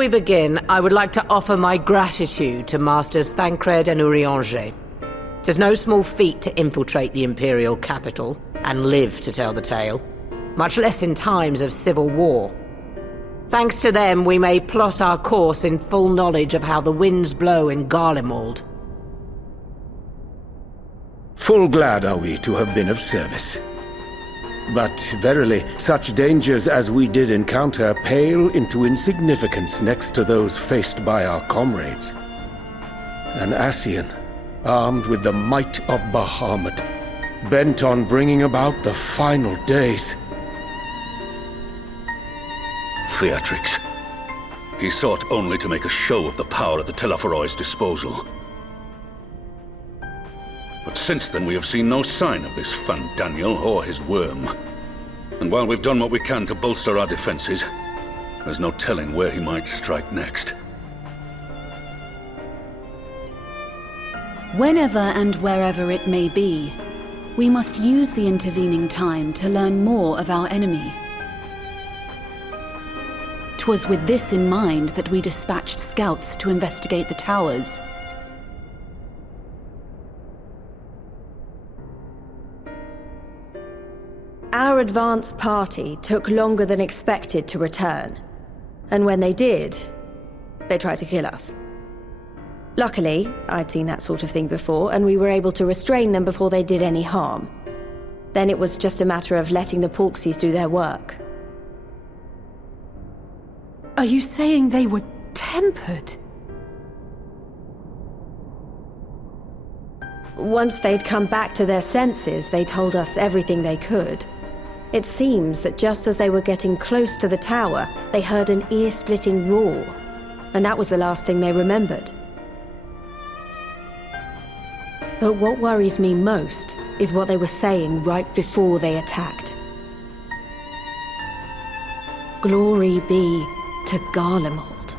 we begin, I would like to offer my gratitude to Masters Thancred and Urianger. It's no small feat to infiltrate the Imperial capital and live to tell the tale, much less in times of civil war. Thanks to them, we may plot our course in full knowledge of how the winds blow in Garlemald. Full glad are we to have been of service. But verily, such dangers as we did encounter pale into insignificance next to those faced by our comrades. An Ascian, armed with the might of Bahamut, bent on bringing about the final days. Theatrics. He sought only to make a show of the power at the Telophoroid's disposal. But since then we have seen no sign of this Fandaniel or his worm. And while we've done what we can to bolster our defenses, there's no telling where he might strike next. Whenever and wherever it may be, we must use the intervening time to learn more of our enemy. 'Twas with this in mind that we dispatched scouts to investigate the towers. Our advance party took longer than expected to return. And when they did, they tried to kill us. Luckily, I'd seen that sort of thing before, and we were able to restrain them before they did any harm. Then it was just a matter of letting the Porksies do their work. Are you saying they were tempered? Once they'd come back to their senses, they told us everything they could. It seems that just as they were getting close to the tower, they heard an ear-splitting roar, and that was the last thing they remembered. But what worries me most is what they were saying right before they attacked. Glory be to Garlemald.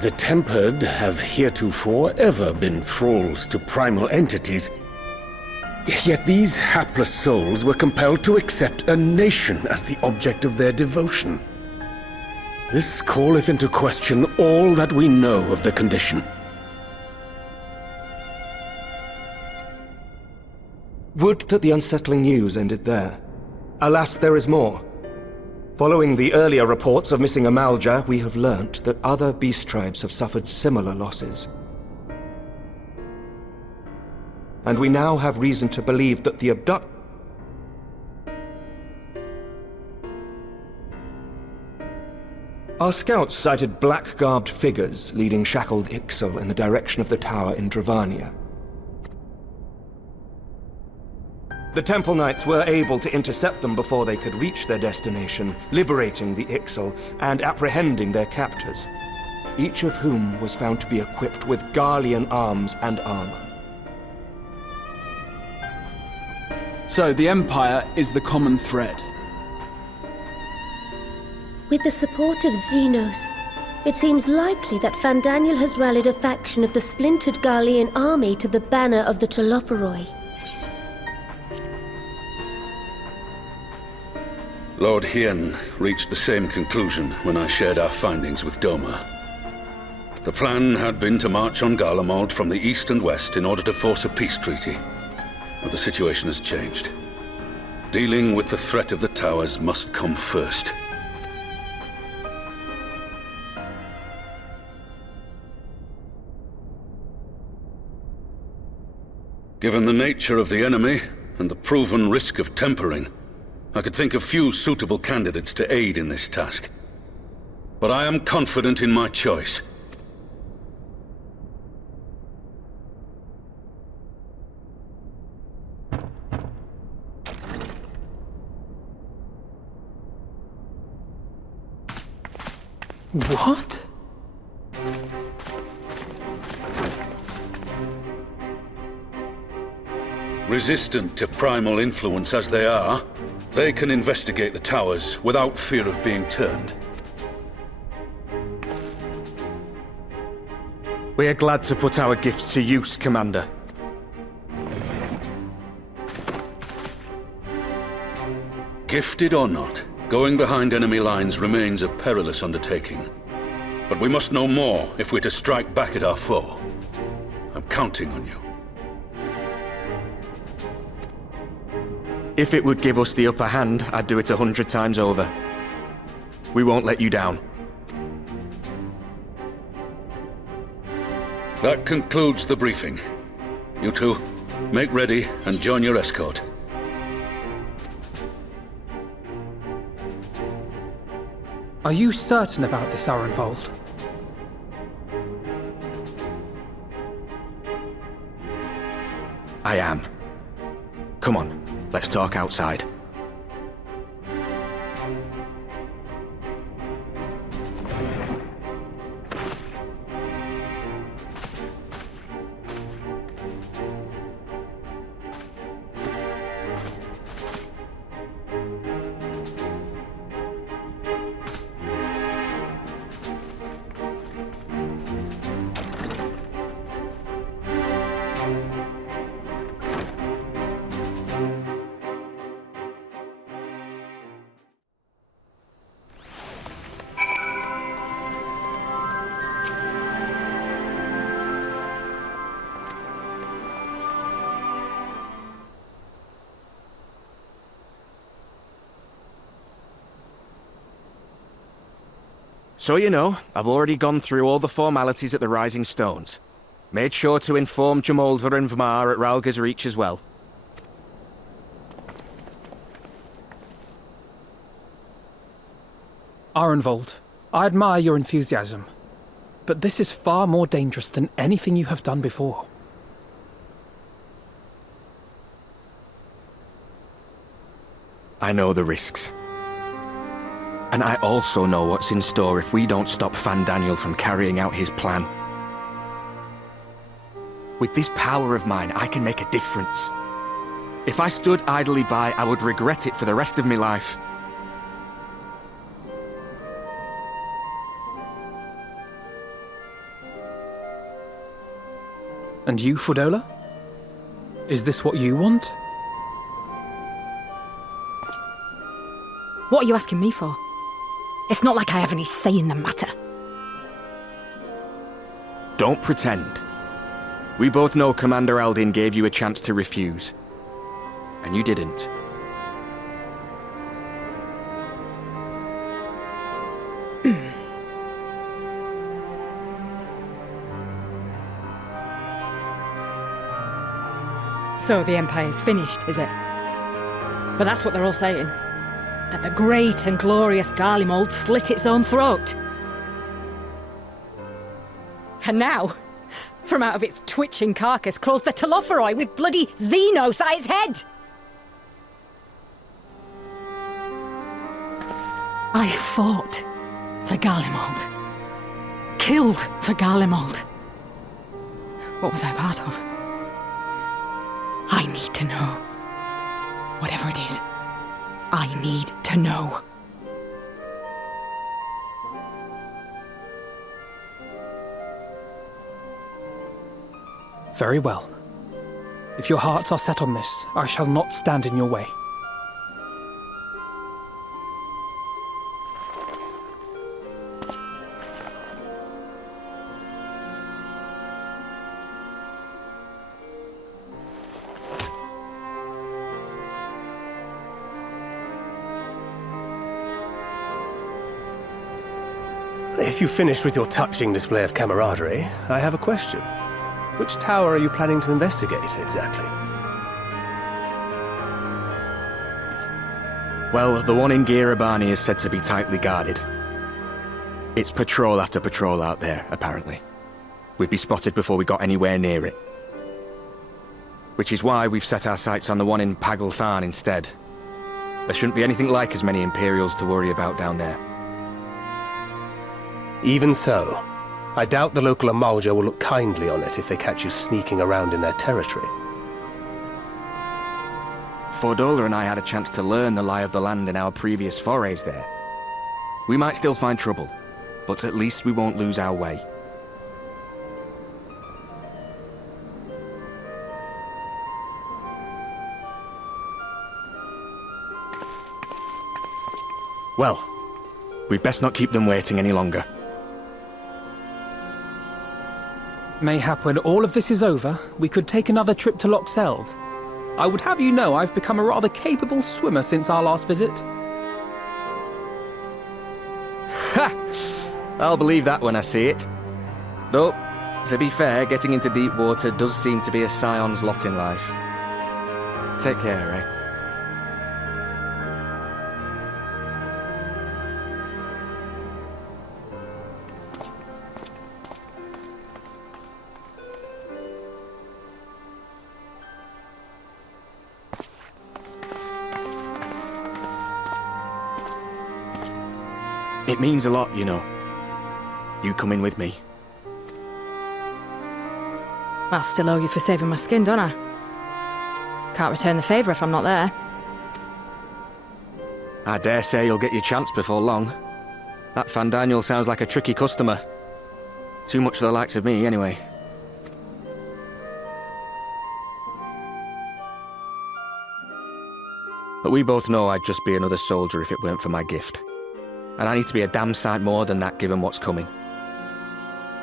The Tempered have heretofore ever been thralls to primal entities. Yet these hapless souls were compelled to accept a nation as the object of their devotion. This calleth into question all that we know of the condition. Would that the unsettling news ended there. Alas, there is more. Following the earlier reports of missing Amalja, we have learnt that other beast tribes have suffered similar losses. And we now have reason to believe that the Our scouts sighted black-garbed figures leading shackled Ixal in the direction of the tower in Dravania. The Temple Knights were able to intercept them before they could reach their destination, liberating the Ixal and apprehending their captors, each of whom was found to be equipped with Garlean arms and armor. So the Empire is the common thread. With the support of Xenos, it seems likely that Fandaniel has rallied a faction of the splintered Garlean army to the banner of the Telophoroi. Lord Hien reached the same conclusion when I shared our findings with Doma. The plan had been to march on Garlemald from the east and west in order to force a peace treaty. But the situation has changed. Dealing with the threat of the towers must come first. Given the nature of the enemy and the proven risk of tempering, I could think of few suitable candidates to aid in this task. But I am confident in my choice. What? Resistant to primal influence as they are, they can investigate the towers without fear of being turned. We are glad to put our gifts to use, Commander. Gifted or not, going behind enemy lines remains a perilous undertaking. But we must know more if we're to strike back at our foe. I'm counting on you. If it would give us the upper hand, I'd do it 100 times over. We won't let you down. That concludes the briefing. You two, make ready and join your escort. Are you certain about this, Arenvold? I am. Come on, let's talk outside. So you know, I've already gone through all the formalities at the Rising Stones. Made sure to inform Jamoldra and Vmar at Ralga's Reach as well. Arenvold, I admire your enthusiasm, but this is far more dangerous than anything you have done before. I know the risks. And I also know what's in store if we don't stop Fandaniel from carrying out his plan. With this power of mine, I can make a difference. If I stood idly by, I would regret it for the rest of my life. And you, Fudola? Is this what you want? What are you asking me for? It's not like I have any say in the matter. Don't pretend. We both know Commander Aldin gave you a chance to refuse. And you didn't. So the Empire's finished, is it? But that's what they're all saying. That the great and glorious Garlemald slit its own throat. And now, from out of its twitching carcass crawls the Telophoroi with bloody Xenos at its head! I fought for Garlemald. Killed for Garlemald. What was I part of? I need to know. Whatever it is, I need to know. Very well. If your hearts are set on this, I shall not stand in your way. If you've finished with your touching display of camaraderie, I have a question. Which tower are you planning to investigate, exactly? Well, the one in Girabani is said to be tightly guarded. It's patrol after patrol out there, apparently. We'd be spotted before we got anywhere near it. Which is why we've set our sights on the one in Pagalthan instead. There shouldn't be anything like as many Imperials to worry about down there. Even so, I doubt the local Amalja will look kindly on it if they catch you sneaking around in their territory. Fordola and I had a chance to learn the lie of the land in our previous forays there. We might still find trouble, but at least we won't lose our way. Well, we'd best not keep them waiting any longer. Mayhap when all of this is over, we could take another trip to Loxeld. I would have you know I've become a rather capable swimmer since our last visit. Ha! I'll believe that when I see it. Though, to be fair, getting into deep water does seem to be a scion's lot in life. Take care, eh? It means a lot, you know. You coming with me. I still owe you for saving my skin, don't I? Can't return the favour if I'm not there. I dare say you'll get your chance before long. That Fandaniel sounds like a tricky customer. Too much for the likes of me, anyway. But we both know I'd just be another soldier if it weren't for my gift. And I need to be a damn sight more than that given what's coming.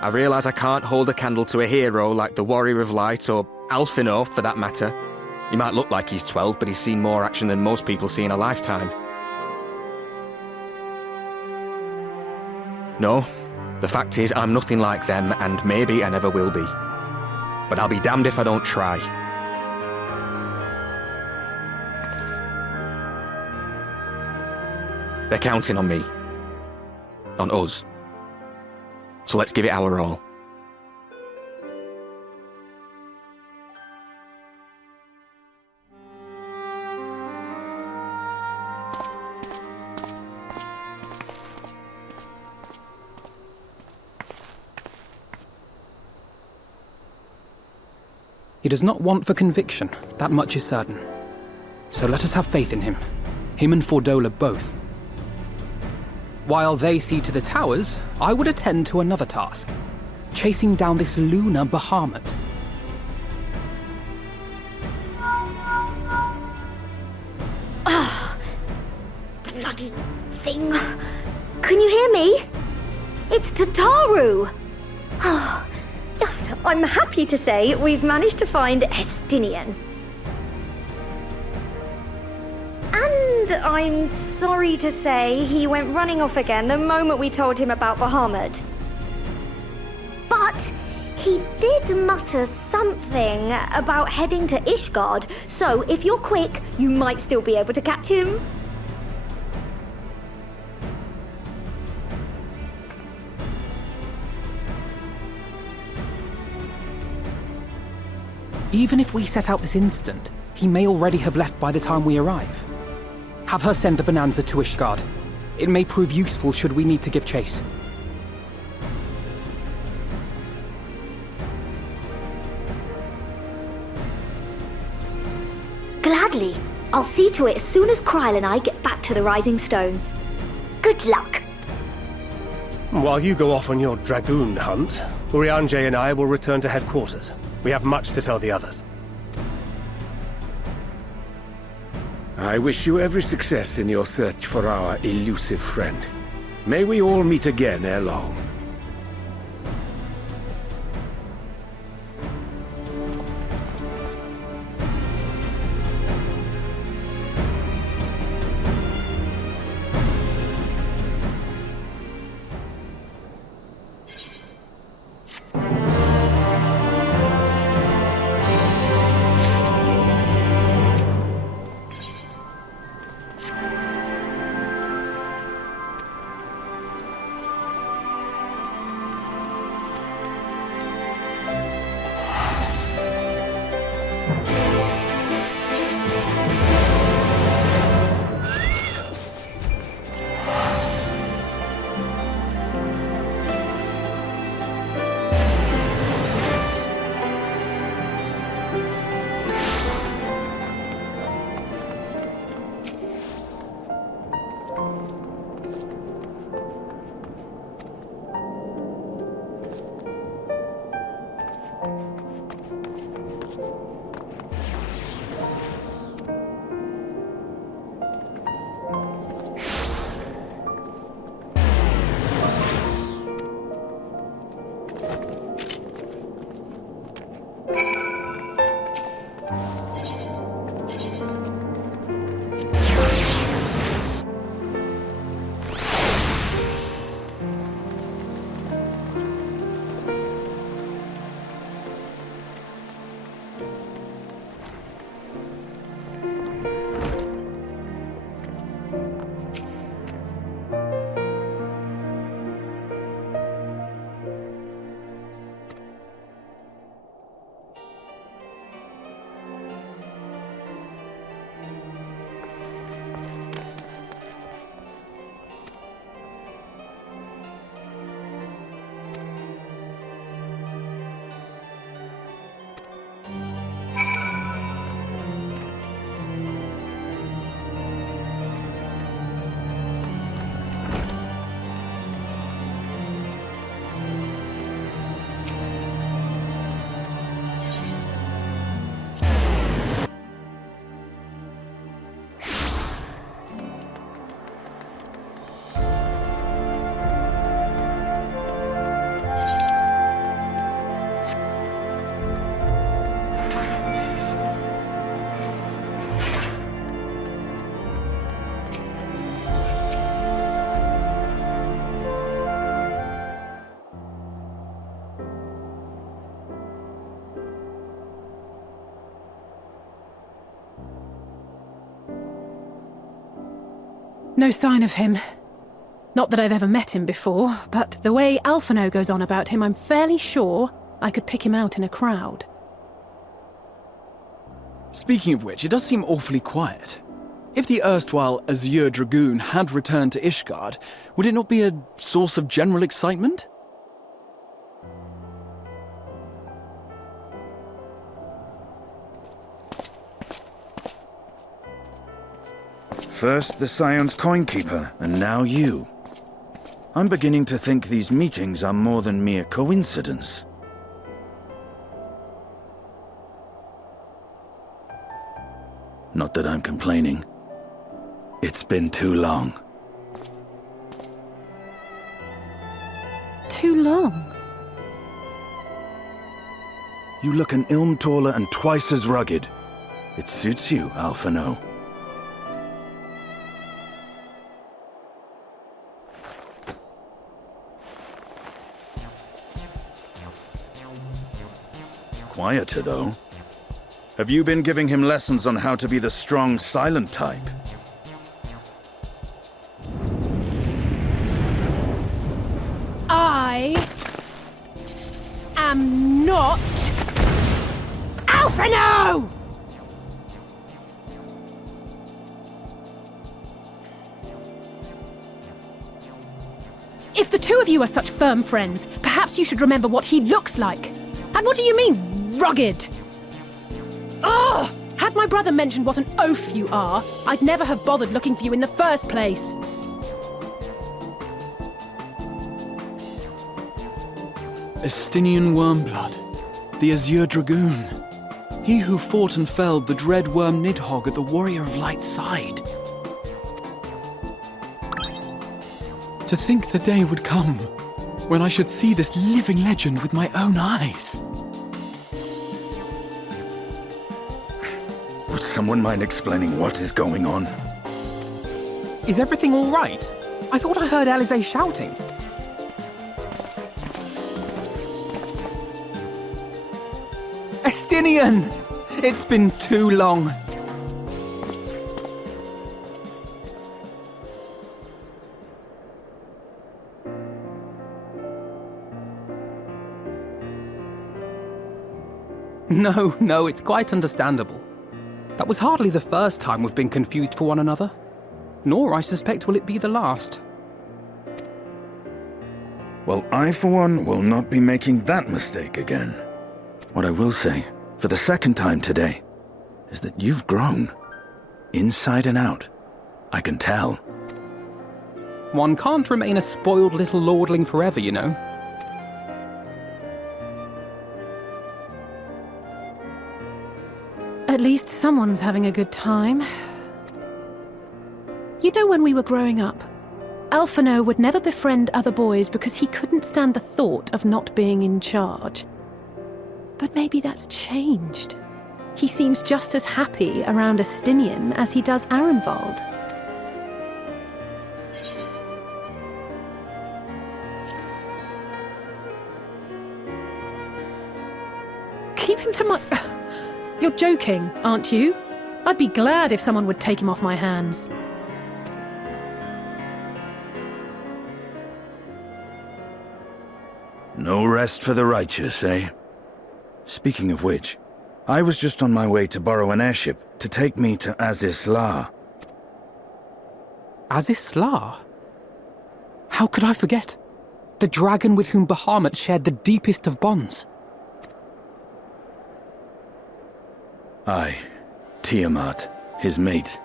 I realise I can't hold a candle to a hero like the Warrior of Light, or Alphino, for that matter. He might look like he's 12, but he's seen more action than most people see in a lifetime. No, the fact is I'm nothing like them, and maybe I never will be. But I'll be damned if I don't try. They're counting on me. On us. So let's give it our all. He does not want for conviction, that much is certain. So let us have faith in him. Him and Fordola both. While they see to the towers, I would attend to another task. Chasing down this lunar Bahamut. Ah, bloody thing. Can you hear me? It's Tataru. Oh, I'm happy to say we've managed to find Estinian. And I'm sorry to say he went running off again the moment we told him about Bahamut. But he did mutter something about heading to Ishgard, so if you're quick, you might still be able to catch him. Even if we set out this instant, he may already have left by the time we arrive. Have her send the Bonanza to Ishgard. It may prove useful should we need to give chase. Gladly. I'll see to it as soon as Kryl and I get back to the Rising Stones. Good luck. While you go off on your dragoon hunt, Urianger and I will return to headquarters. We have much to tell the others. I wish you every success in your search for our elusive friend. May we all meet again ere long. No sign of him. Not that I've ever met him before, but the way Alphino goes on about him, I'm fairly sure I could pick him out in a crowd. Speaking of which, it does seem awfully quiet. If the erstwhile Azure Dragoon had returned to Ishgard, would it not be a source of general excitement? First the Scion's Coinkeeper, and now you. I'm beginning to think these meetings are more than mere coincidence. Not that I'm complaining. It's been too long. Too long? You look an ilm taller and twice as rugged. It suits you, Alphino. Quieter, though. Have you been giving him lessons on how to be the strong, silent type? I am not Alphino! If the two of you are such firm friends, perhaps you should remember what he looks like. And what do you mean, rugged? Ugh! Had my brother mentioned what an oaf you are, I'd never have bothered looking for you in the first place. Estinian Wormblood, the Azure Dragoon. He who fought and felled the dread worm Nidhogg at the Warrior of Light's side. To think the day would come when I should see this living legend with my own eyes. Would someone mind explaining what is going on? Is everything all right? I thought I heard Alize shouting. Estinian! It's been too long. No, it's quite understandable. That was hardly the first time we've been confused for one another. Nor, I suspect, will it be the last. Well, I, for one, will not be making that mistake again. What I will say, for the second time today, is that you've grown. Inside and out. I can tell. One can't remain a spoiled little lordling forever, you know. At least someone's having a good time. You know, when we were growing up, Alphino would never befriend other boys because he couldn't stand the thought of not being in charge. But maybe that's changed. He seems just as happy around Estinian as he does Arenvald. Keep him to my... You're joking, aren't you? I'd be glad if someone would take him off my hands. No rest for the righteous, eh? Speaking of which, I was just on my way to borrow an airship to take me to Azisla. Azisla? How could I forget? The dragon with whom Bahamut shared the deepest of bonds. Aye, Tiamat, his mate.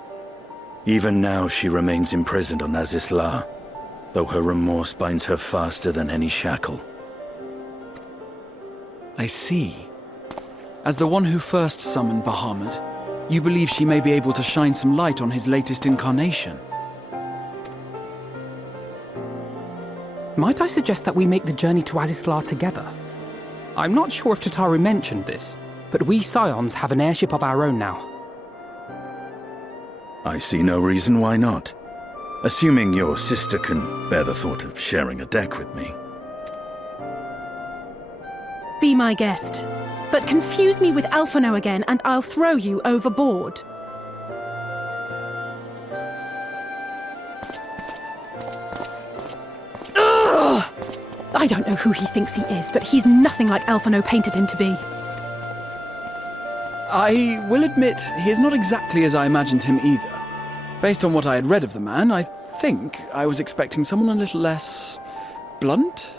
Even now she remains imprisoned on Azisla, though her remorse binds her faster than any shackle. I see. As the one who first summoned Bahamut, you believe she may be able to shine some light on his latest incarnation. Might I suggest that we make the journey to Azisla together? I'm not sure if Tataru mentioned this, but we Scions have an airship of our own now. I see no reason why not. Assuming your sister can bear the thought of sharing a deck with me. Be my guest, but confuse me with Alphino again and I'll throw you overboard. I don't know who he thinks he is, but he's nothing like Alphino painted him to be. I will admit, he is not exactly as I imagined him either. Based on what I had read of the man, I think I was expecting someone a little less blunt?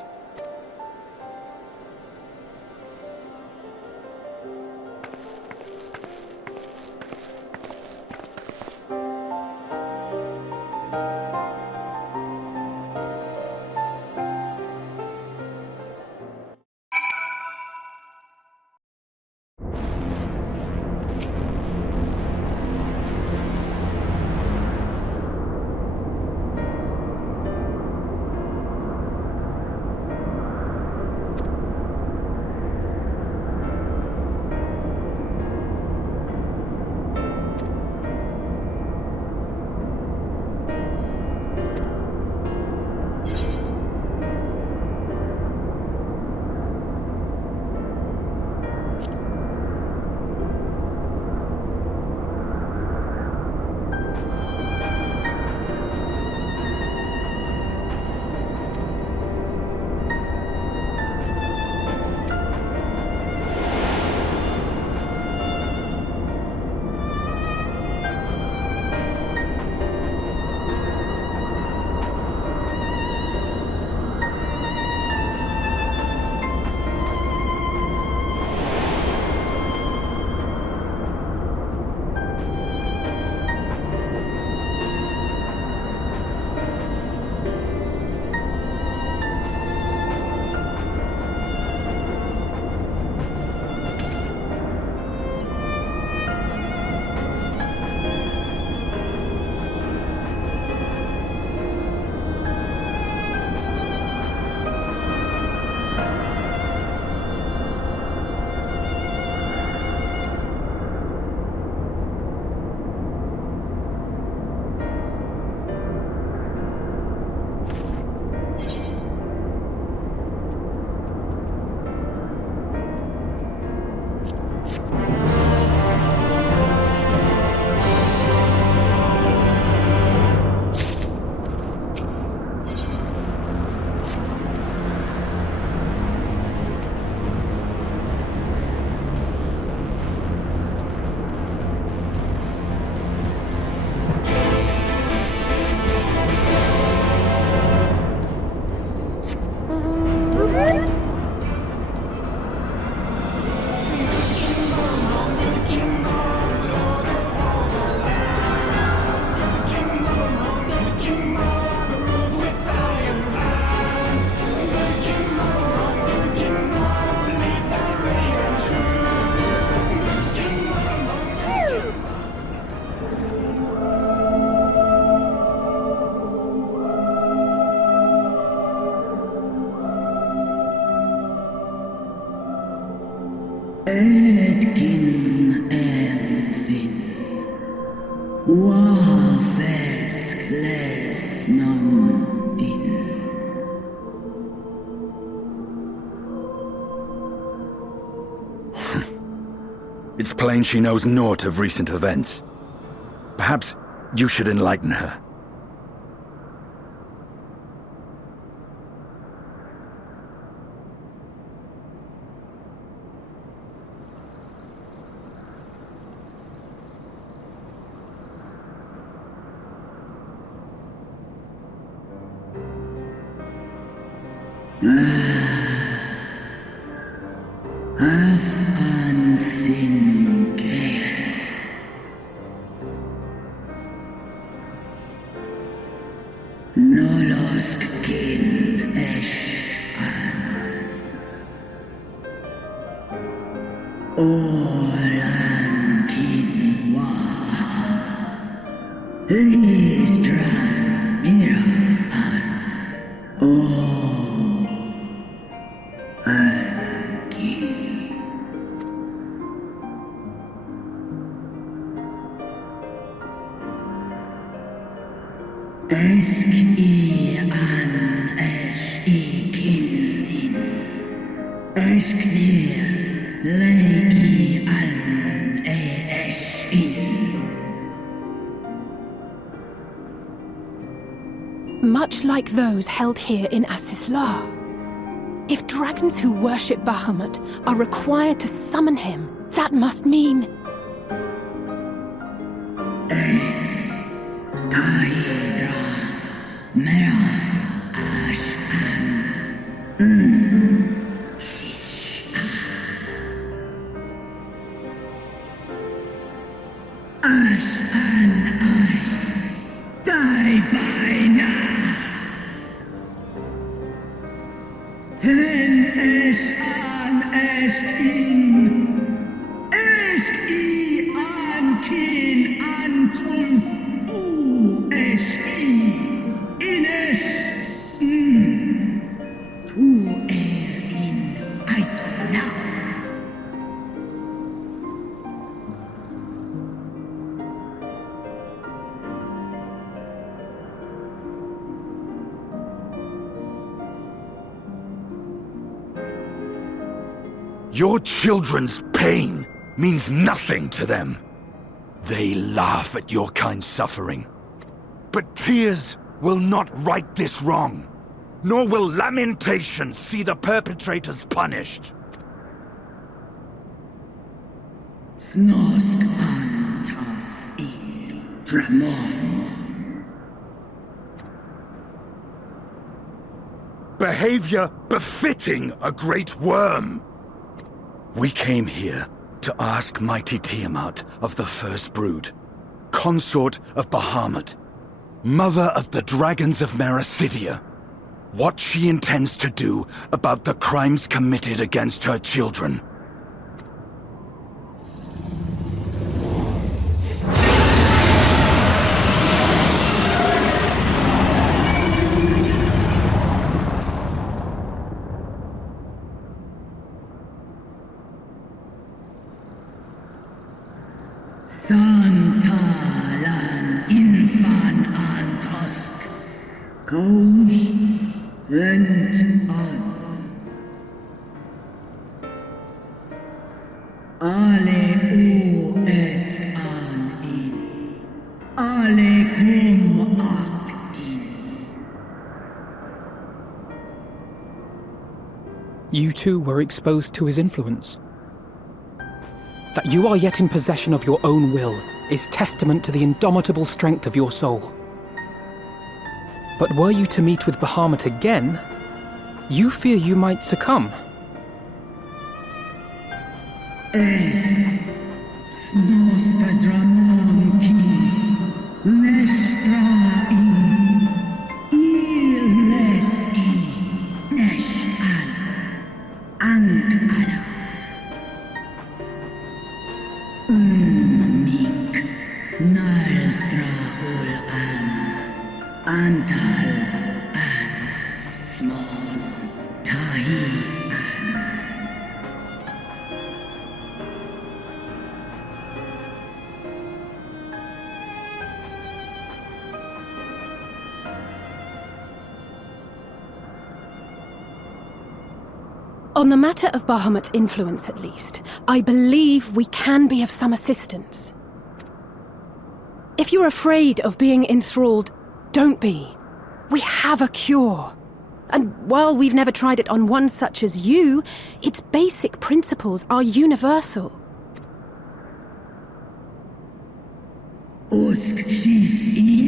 Edgin Elfin Wafes Klesnon in It's plain she knows naught of recent events. Perhaps you should enlighten her. Much like those held here in Asisla. If dragons who worship Bahamut are required to summon him, that must mean... Your children's pain means nothing to them. They laugh at your kind suffering. But tears will not right this wrong, nor will lamentation see the perpetrators punished. Snosk anta in Dramon. Behavior befitting a great worm. We came here to ask mighty Tiamat of the First Brood, consort of Bahamut, mother of the dragons of Mericidia, what she intends to do about the crimes committed against her children. Santalan infan antosk. Goes went on. Ale o esk an in. Ale kum ak in. You too were exposed to his influence. That you are yet in possession of your own will is testament to the indomitable strength of your soul. But were you to meet with Bahamut again, you fear you might succumb. Snoska Dramon king. Nestra in. Illes I. Nesh an. And ala. Unmik Nalstra ul an Antal an Smon Tahi an. On the matter of Bahamut's influence, at least, I believe we can be of some assistance. If you're afraid of being enthralled, don't be. We have a cure. And while we've never tried it on one such as you, its basic principles are universal. Usk she's in.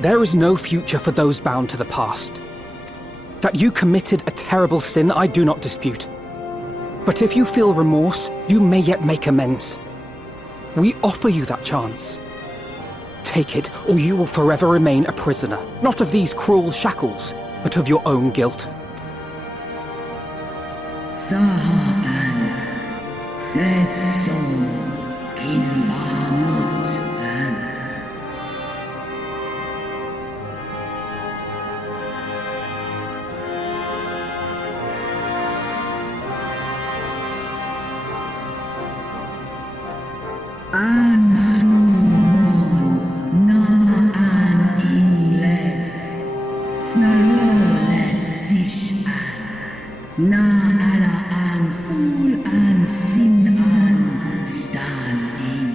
There is no future for those bound to the past. That you committed a terrible sin, I do not dispute. But if you feel remorse, you may yet make amends. We offer you that chance. Take it, or you will forever remain a prisoner, not of these cruel shackles, but of your own guilt. Sahan, Seth Son, Kin Bahamut, and Sumon, Na an Inles, Snaloles Dish an, Na ala an Ul an Sin an Stan in.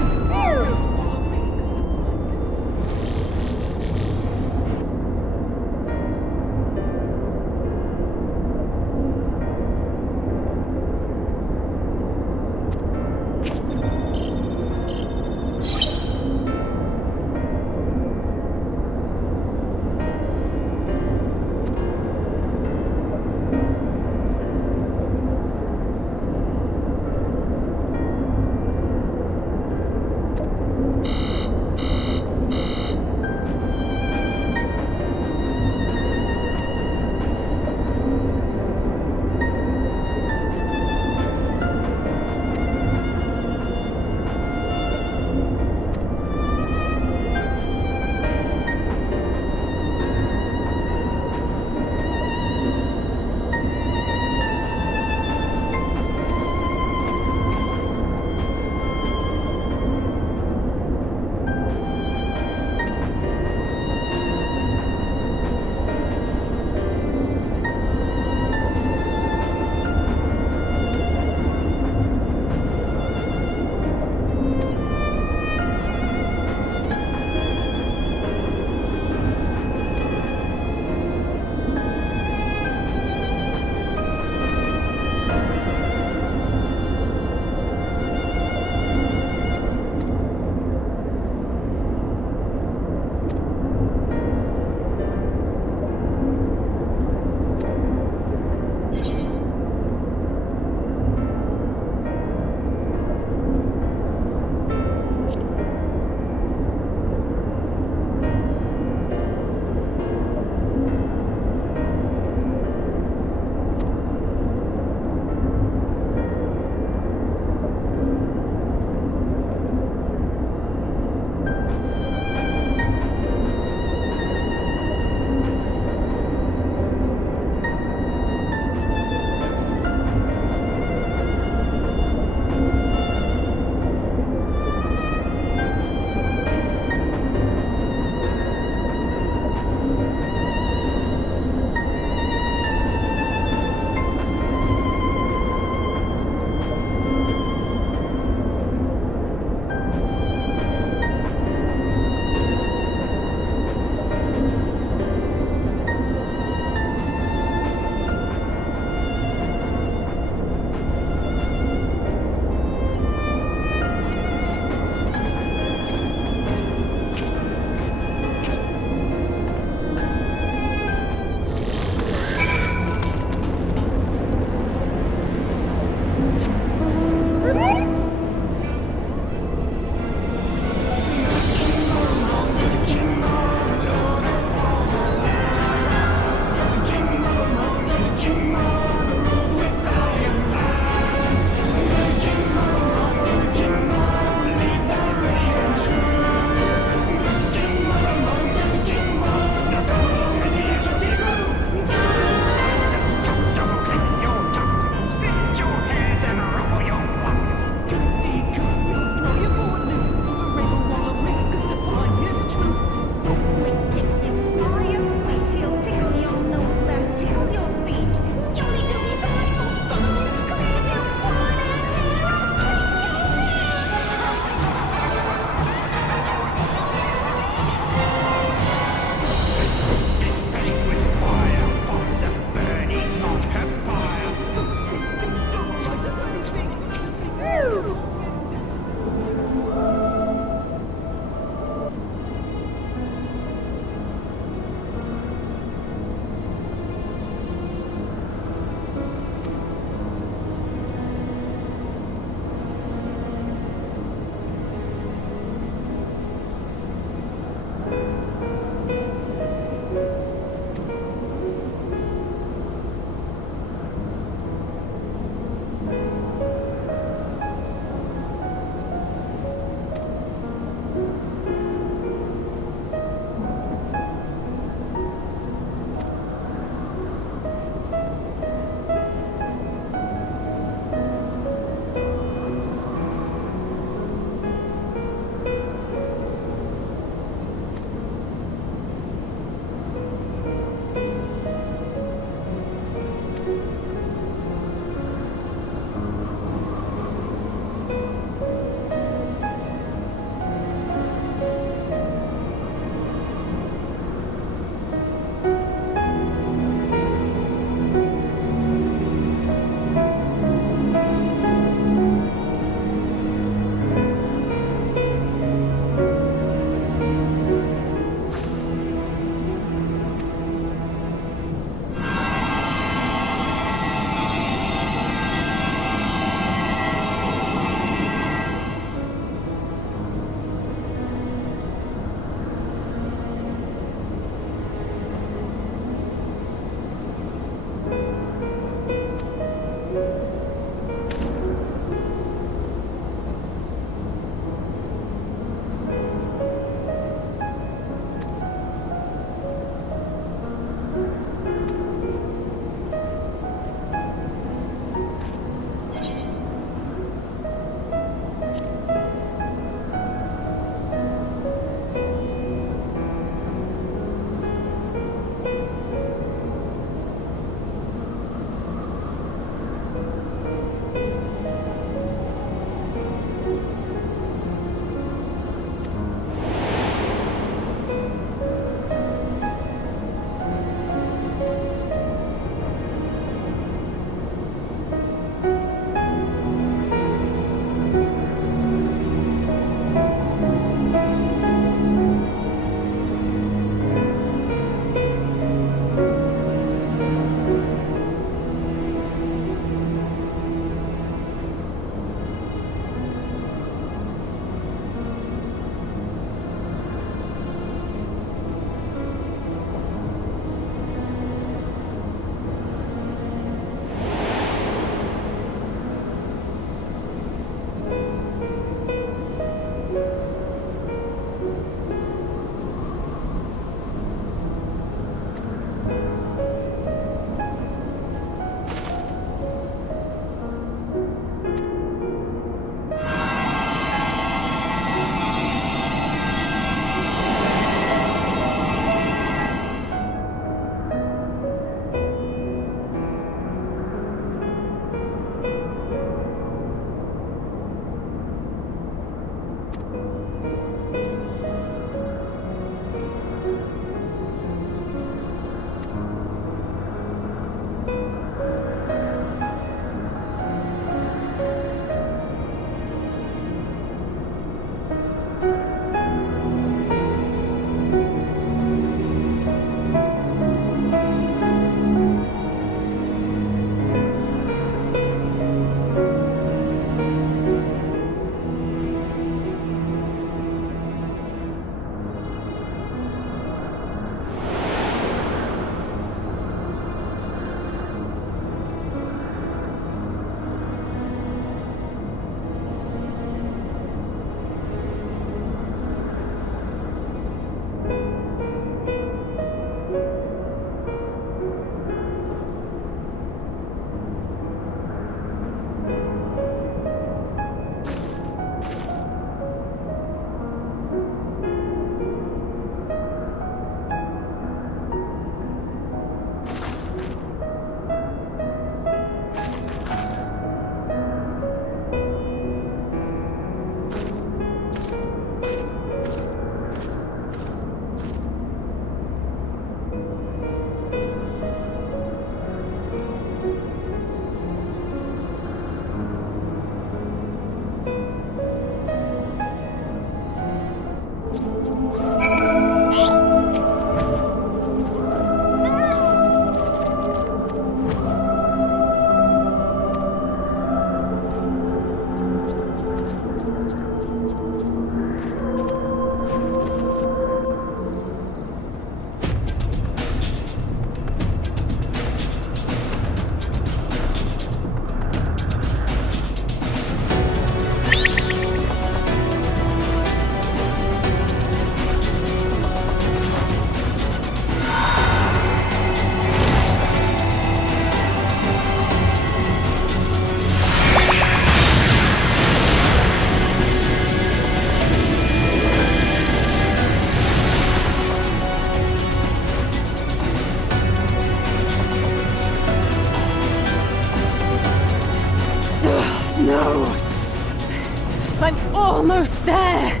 almost there!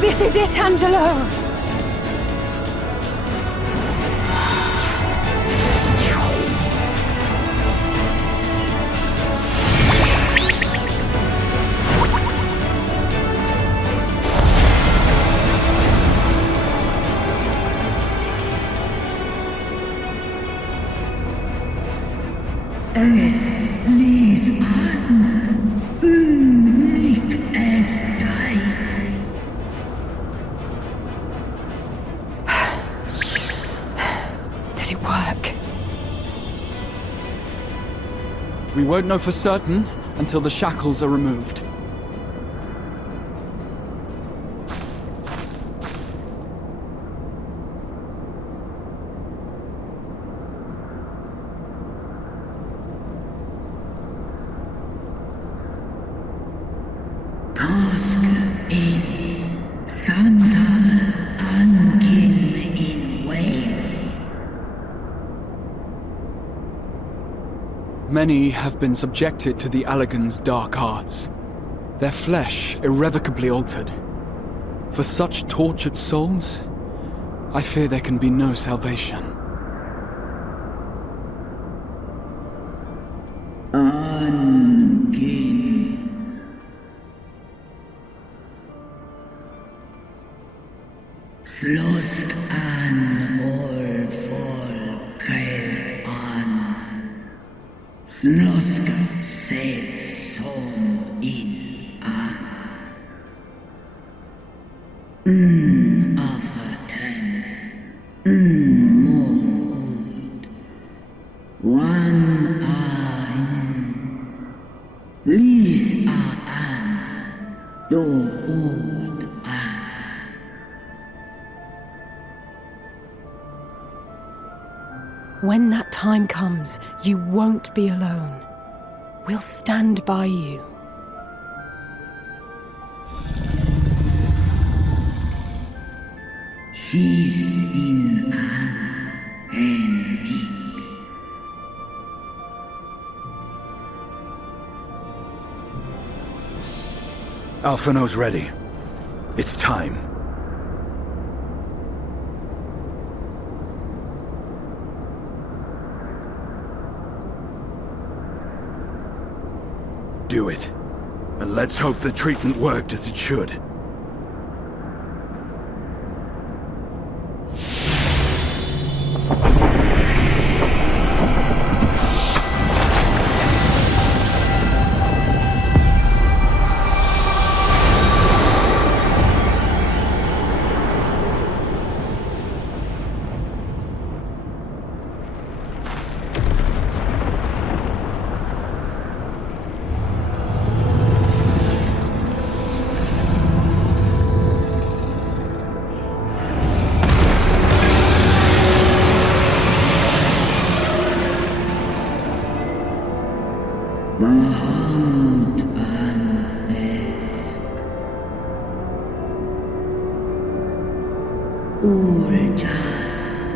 This is it, Angelo! Es ließ an. Nick es die. Did it work? We won't know for certain until the shackles are removed. Many have been subjected to the Allagan's dark arts, their flesh irrevocably altered. For such tortured souls, I fear there can be no salvation. Ankin. Slosk an ol vol kail an. Sloska seth som in an. Afaten. Mon ud. Wan an. Lis an. Do ud an. When that time comes, you won't be alone. We'll stand by you. She's in an enemy. Alphino's ready. It's time. Do it. And let's hope the treatment worked as it should. Mahamud an Ul Jas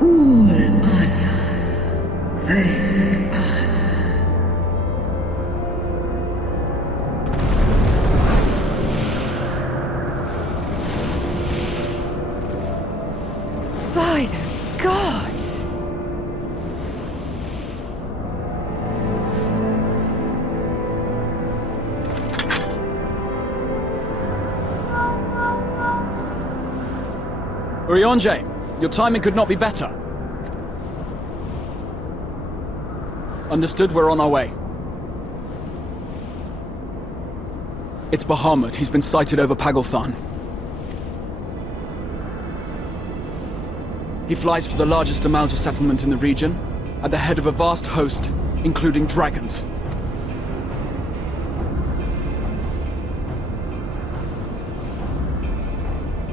Ul Asa Vesk an. By the gods! Urianger, your timing could not be better. Understood, we're on our way. It's Bahamut. He's been sighted over Pagalthan. He flies for the largest Amalja settlement in the region, at the head of a vast host, including dragons.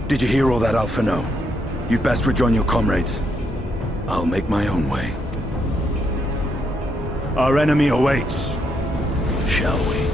Did you hear all that, Alphino? You'd best rejoin your comrades. I'll make my own way. Our enemy awaits. Shall we?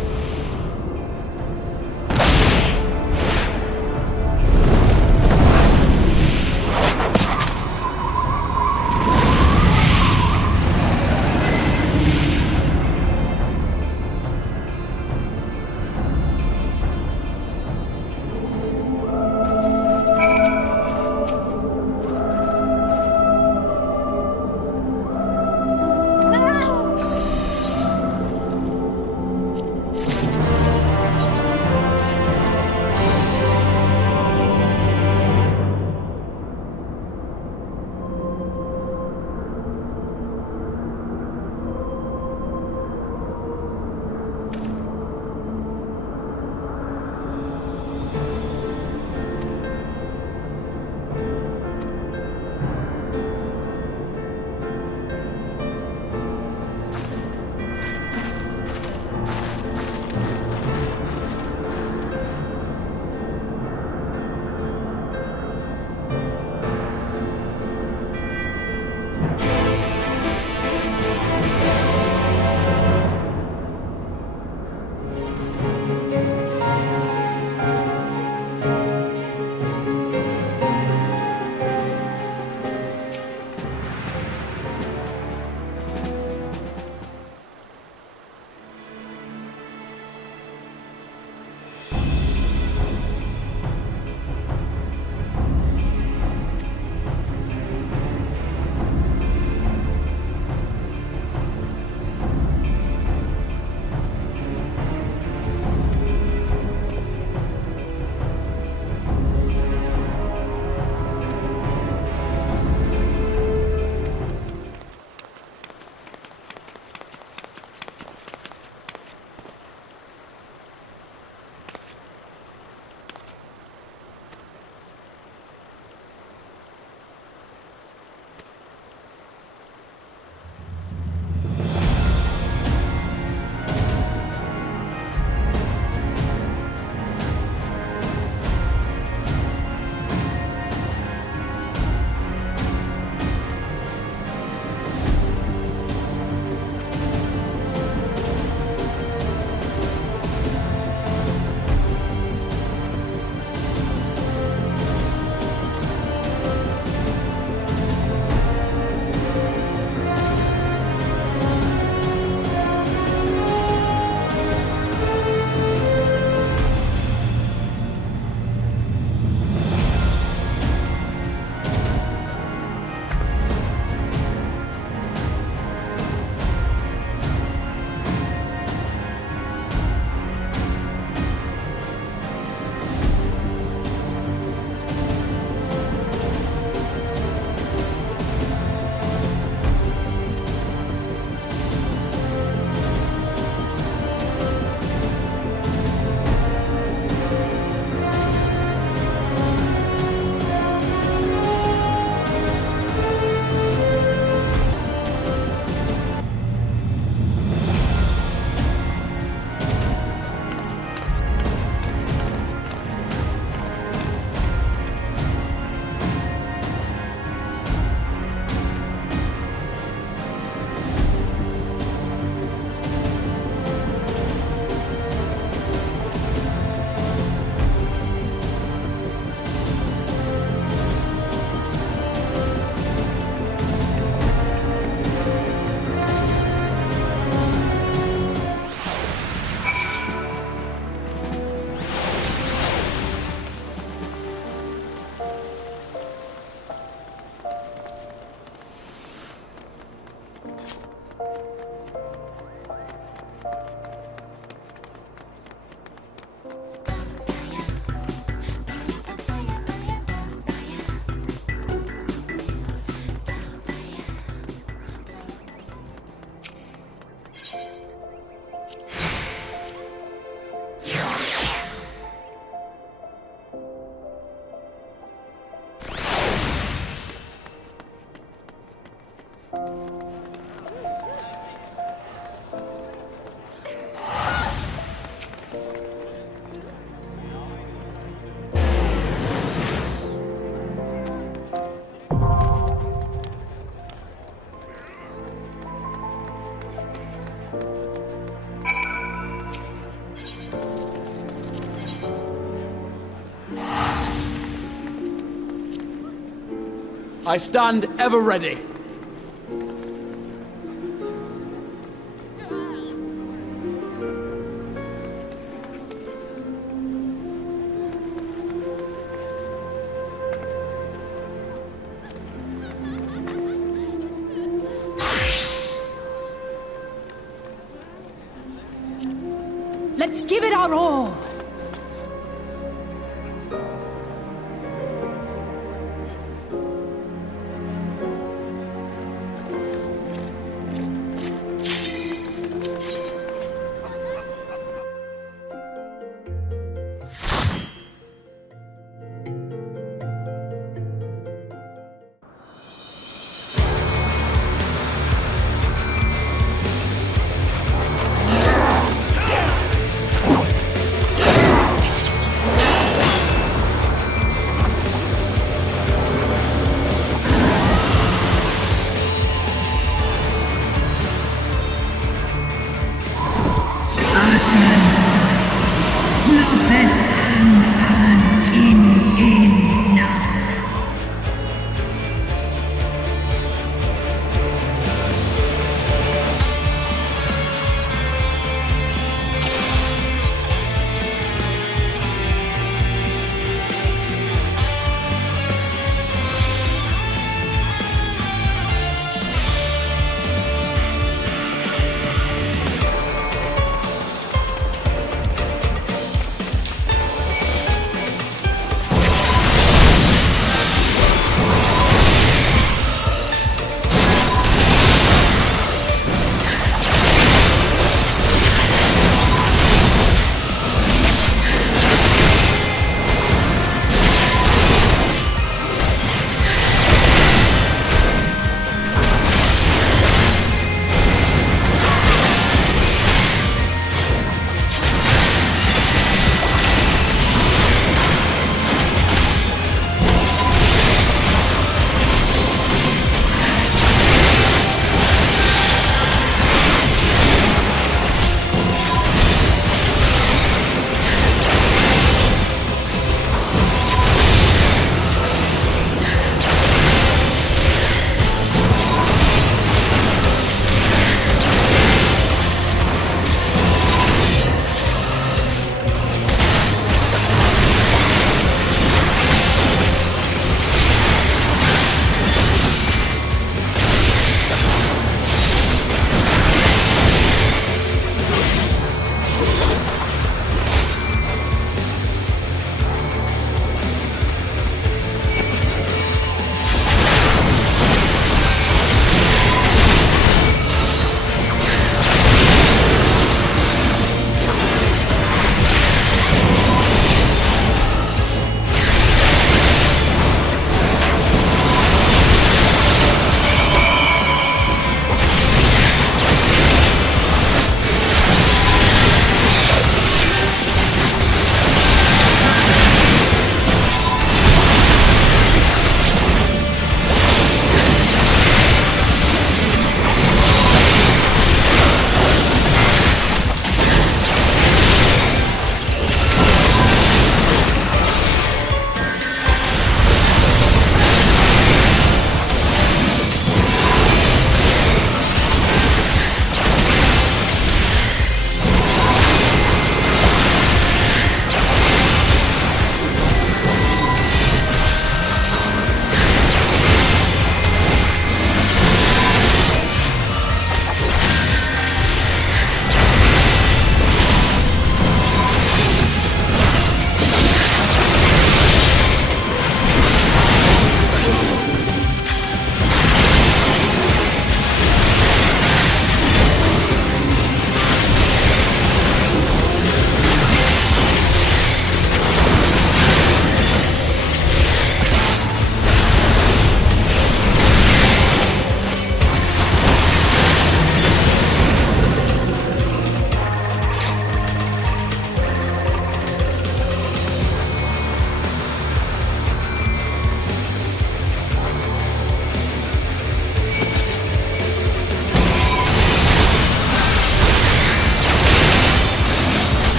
I stand ever ready. Let's give it our all.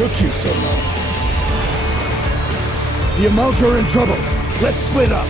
took you so long? The Amalta are in trouble. Let's split up.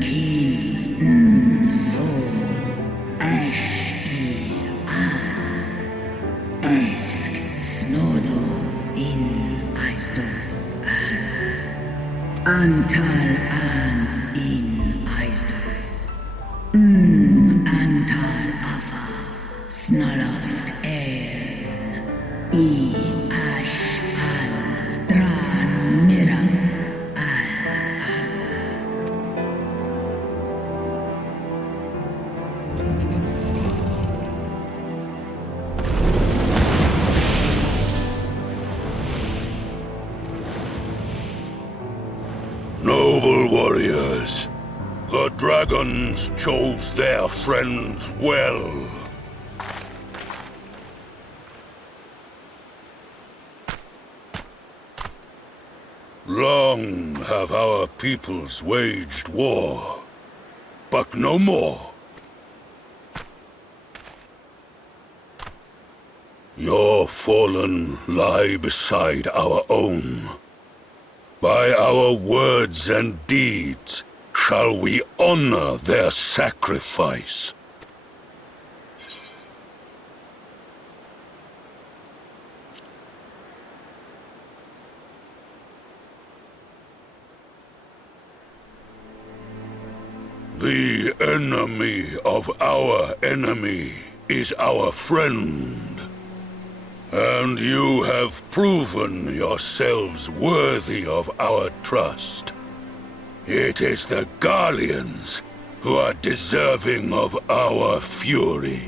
Kin So Ash Esk Snodo in Aisto Antal An in Aisto Antal Afa Snalosk Ash An Dran Mira Noble warriors, the dragons chose their friends well. Long have our peoples waged war, but no more. Your fallen lie beside our own. By our words and deeds shall we honor their sacrifice. The enemy of our enemy is our friend. And you have proven yourselves worthy of our trust. It is the Garleans who are deserving of our fury.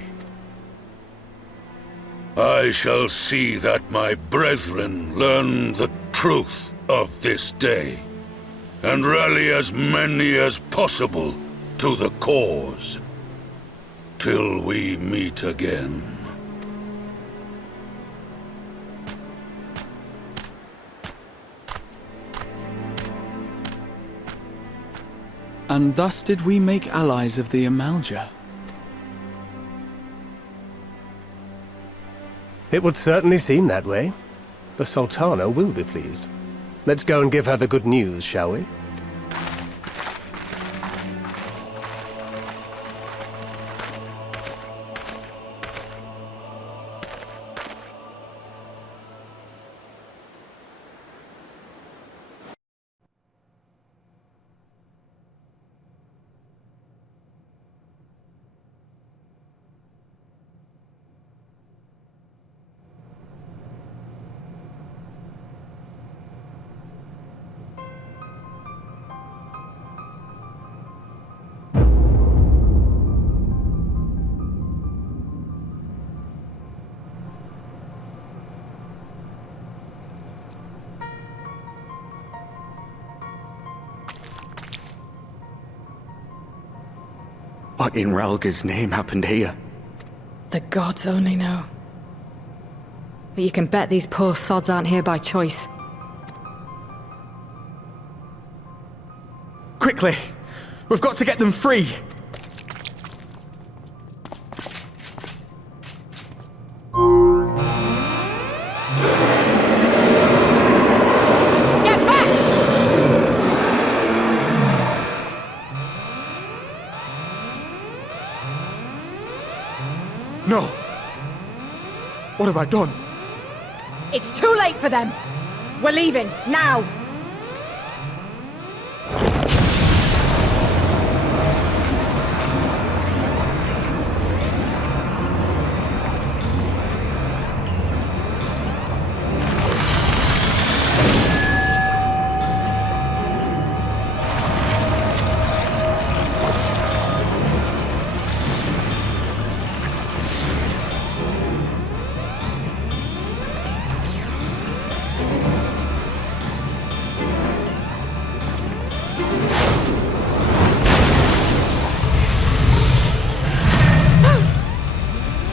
I shall see that my brethren learn the truth of this day, and rally as many as possible to the cause, till we meet again. And thus did we make allies of the Amalja. It would certainly seem that way. The Sultana will be pleased. Let's go and give her the good news, shall we? What in Ralga's name happened here? The gods only know. But you can bet these poor sods aren't here by choice. Quickly! We've got to get them free! Get back! No! What have I done? It's too late for them! We're leaving, now!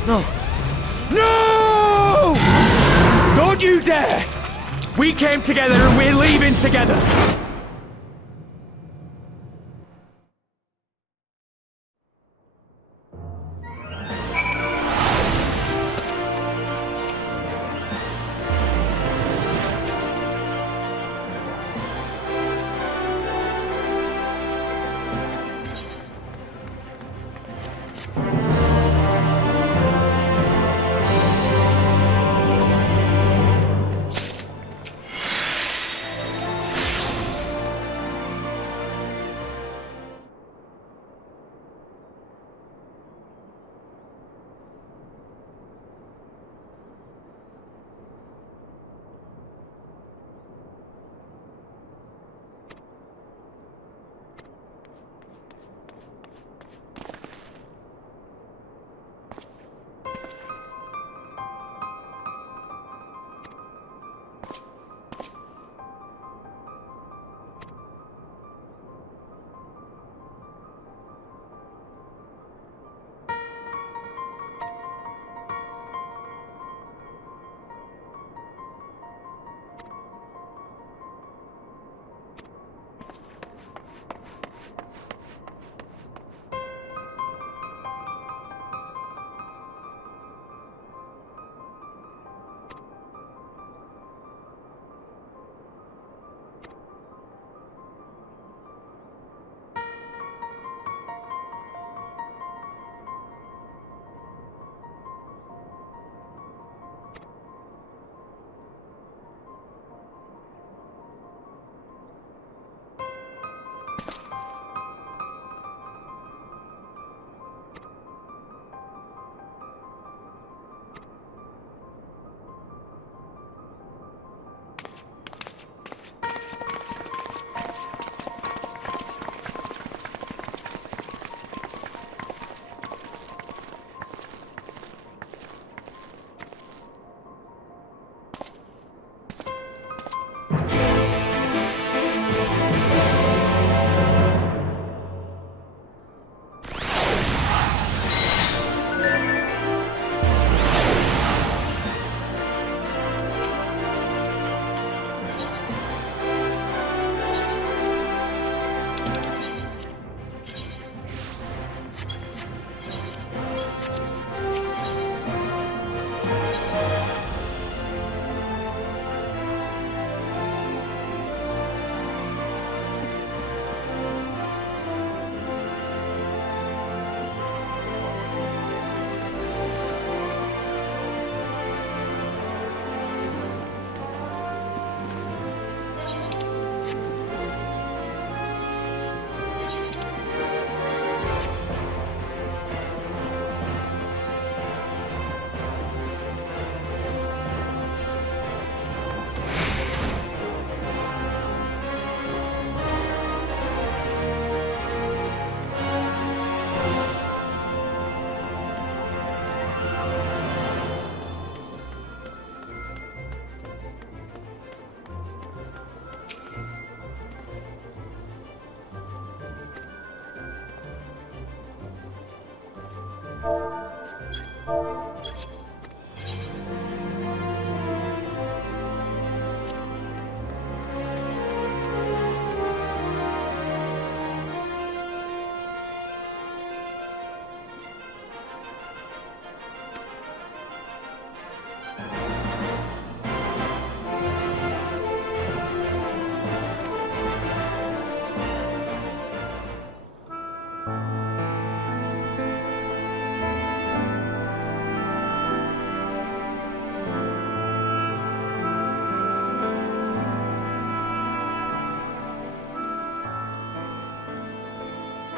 No! No! Don't you dare! We came together and we're leaving together!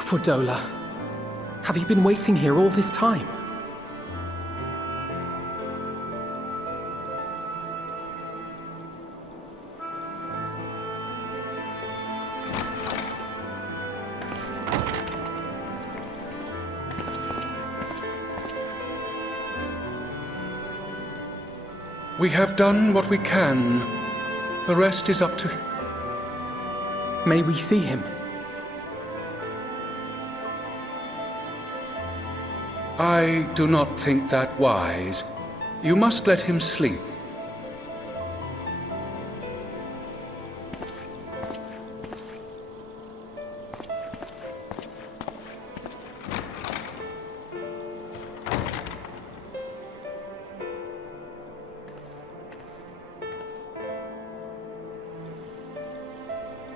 Fordola, have you been waiting here all this time? We have done what we can. The rest is up to... May we see him? I do not think that wise. You must let him sleep.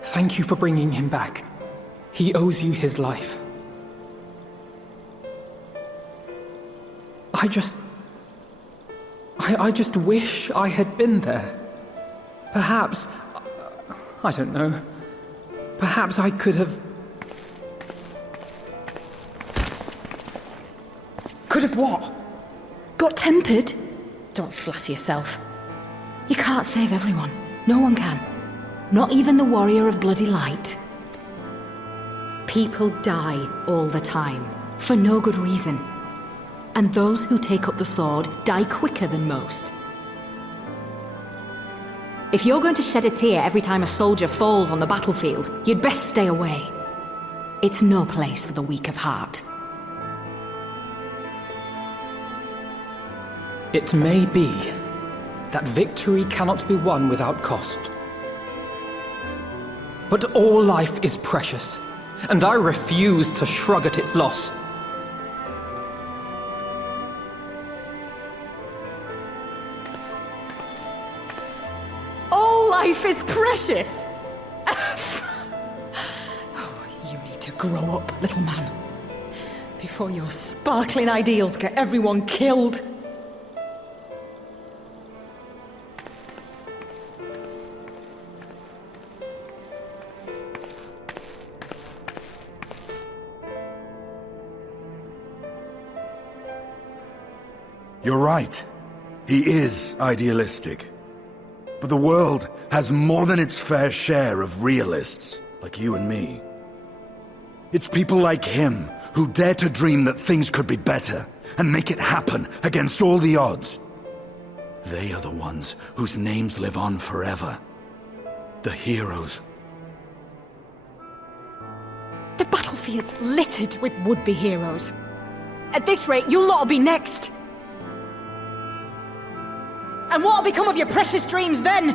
Thank you for bringing him back. He owes you his life. I just wish I had been there. Perhaps, I don't know, perhaps I could have... Could have what? Got tempered? Don't flatter yourself. You can't save everyone. No one can. Not even the warrior of bloody light. People die all the time, for no good reason. And those who take up the sword die quicker than most. If you're going to shed a tear every time a soldier falls on the battlefield, you'd best stay away. It's no place for the weak of heart. It may be that victory cannot be won without cost. But all life is precious, and I refuse to shrug at its loss. All life is precious! Oh, you need to grow up, little man. Before your sparkling ideals get everyone killed. You're right. He is idealistic. But the world has more than its fair share of realists, like you and me. It's people like him who dare to dream that things could be better and make it happen against all the odds. They are the ones whose names live on forever. The heroes. The battlefield's littered with would-be heroes. At this rate, you'll lot'll be next. And what'll become of your precious dreams then?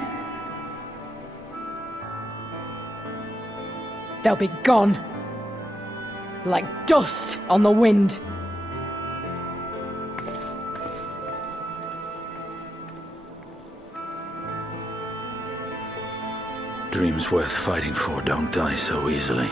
They'll be gone. Like dust on the wind. Dreams worth fighting for don't die so easily.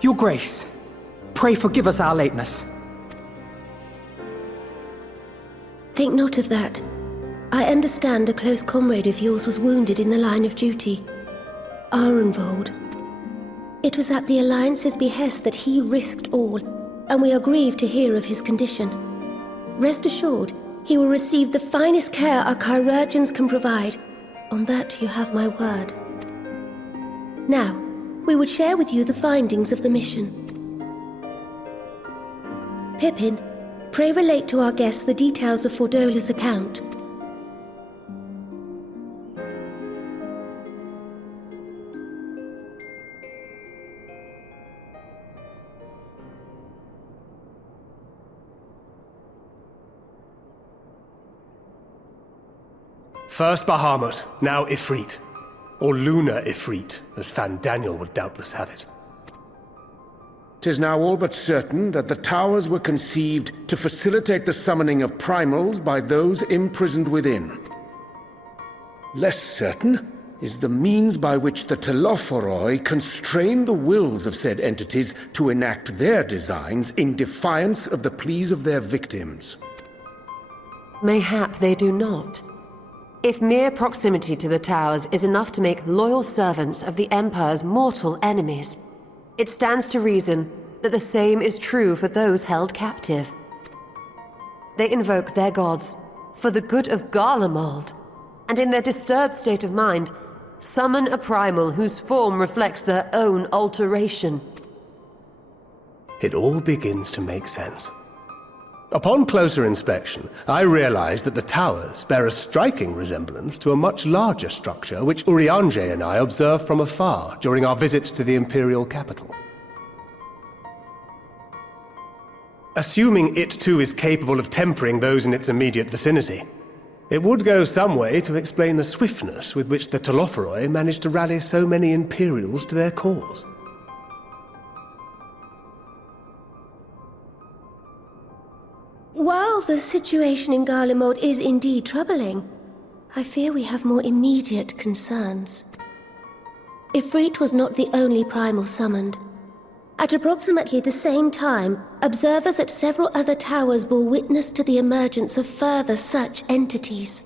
Your Grace, pray forgive us our lateness. The Think not of that. I understand a close comrade of yours was wounded in the line of duty. Arenvold. It was at the Alliance's behest that he risked all, and we are grieved to hear of his condition. Rest assured, he will receive the finest care our chirurgeons can provide. On that you have my word. Now, we would share with you the findings of the mission. Pippin, pray relate to our guests the details of Fordola's account. First Bahamut, now Ifrit. Or Lunar Ifrit, as Fandaniel would doubtless have it. 'Tis now all but certain that the towers were conceived to facilitate the summoning of primals by those imprisoned within. Less certain is the means by which the Telophoroi constrain the wills of said entities to enact their designs in defiance of the pleas of their victims. Mayhap they do not. If mere proximity to the towers is enough to make loyal servants of the Empire's mortal enemies, it stands to reason that the same is true for those held captive. They invoke their gods for the good of Garlemald, and in their disturbed state of mind, summon a primal whose form reflects their own alteration. It all begins to make sense. Upon closer inspection, I realized that the towers bear a striking resemblance to a much larger structure which Urianger and I observed from afar during our visit to the Imperial capital. Assuming it too is capable of tempering those in its immediate vicinity, it would go some way to explain the swiftness with which the Telophoroi managed to rally so many Imperials to their cause. While the situation in Garlemald is indeed troubling, I fear we have more immediate concerns. Ifrit was not the only primal summoned. At approximately the same time, observers at several other towers bore witness to the emergence of further such entities.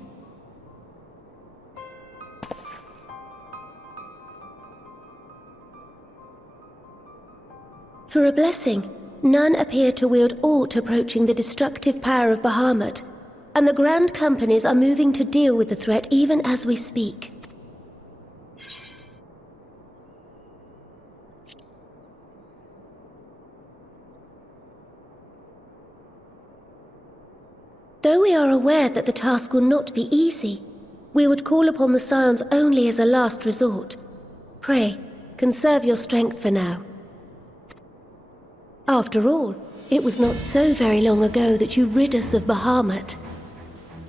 For a blessing, none appear to wield aught approaching the destructive power of Bahamut, and the Grand Companies are moving to deal with the threat even as we speak. Though we are aware that the task will not be easy, we would call upon the Scions only as a last resort. Pray, conserve your strength for now. After all, it was not so very long ago that you rid us of Bahamut.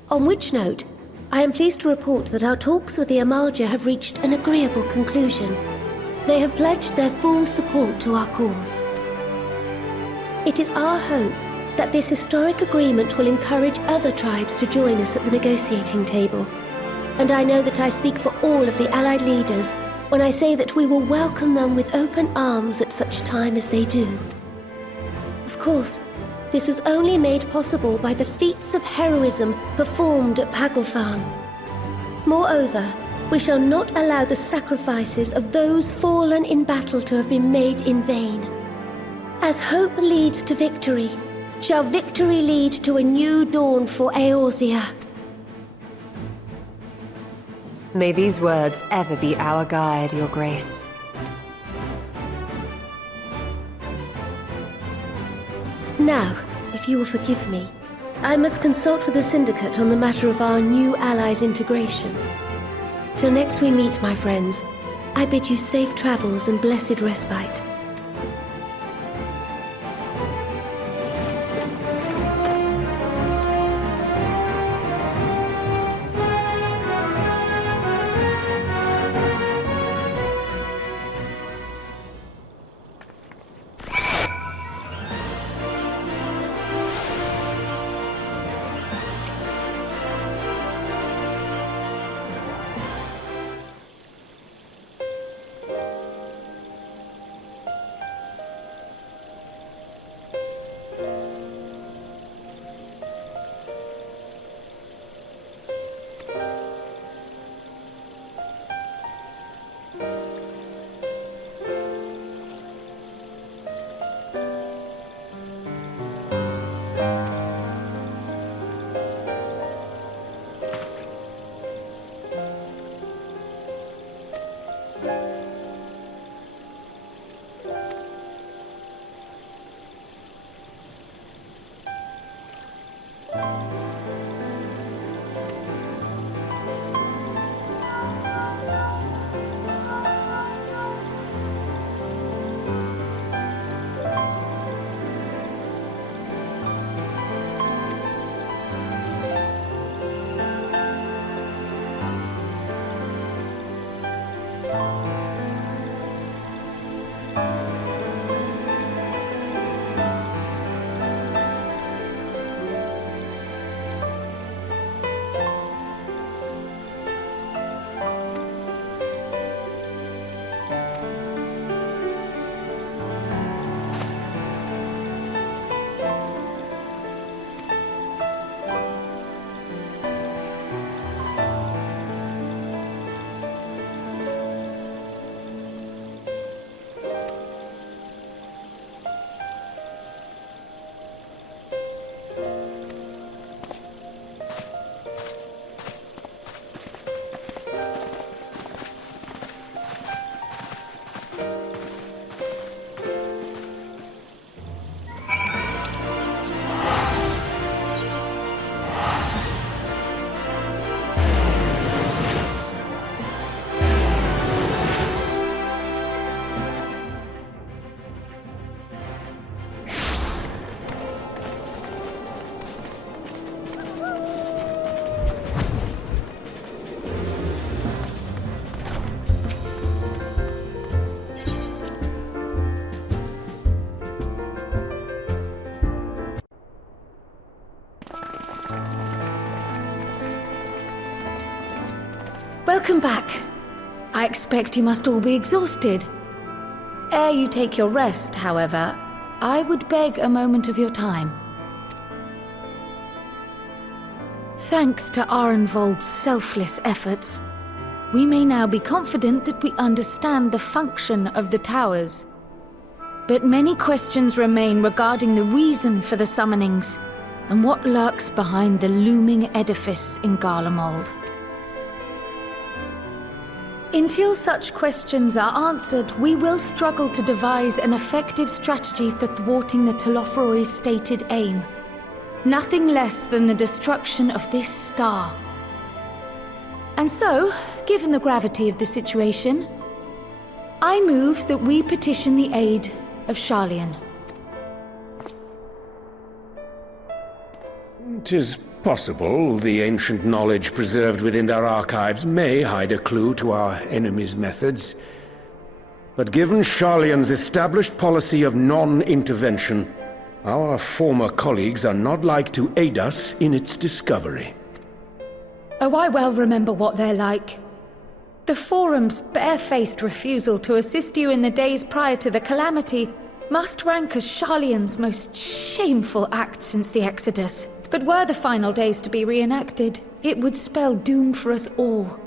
On which note, I am pleased to report that our talks with the Amalja have reached an agreeable conclusion. They have pledged their full support to our cause. It is our hope that this historic agreement will encourage other tribes to join us at the negotiating table. And I know that I speak for all of the Allied leaders when I say that we will welcome them with open arms at such time as they do. Of course, this was only made possible by the feats of heroism performed at Paglfan. Moreover, we shall not allow the sacrifices of those fallen in battle to have been made in vain. As hope leads to victory, shall victory lead to a new dawn for Eorzea. May these words ever be our guide, Your Grace. Now, if you will forgive me, I must consult with the Syndicate on the matter of our new allies' integration. Till next we meet, my friends, I bid you safe travels and blessed respite. Welcome back. I expect you must all be exhausted. Ere you take your rest, however, I would beg a moment of your time. Thanks to Arenvold's selfless efforts, we may now be confident that we understand the function of the towers. But many questions remain regarding the reason for the summonings and what lurks behind the looming edifice in Garlemald. Until such questions are answered, we will struggle to devise an effective strategy for thwarting the Telophoroi's stated aim. Nothing less than the destruction of this star. And so, given the gravity of the situation, I move that we petition the aid of Sharlayan. 'Tis possible the ancient knowledge preserved within our archives may hide a clue to our enemy's methods. But given Sharlayan's established policy of non-intervention, our former colleagues are not like to aid us in its discovery. Oh, I well remember what they're like. The Forum's barefaced refusal to assist you in the days prior to the calamity must rank as Sharlayan's most shameful act since the Exodus. But were the final days to be reenacted, it would spell doom for us all.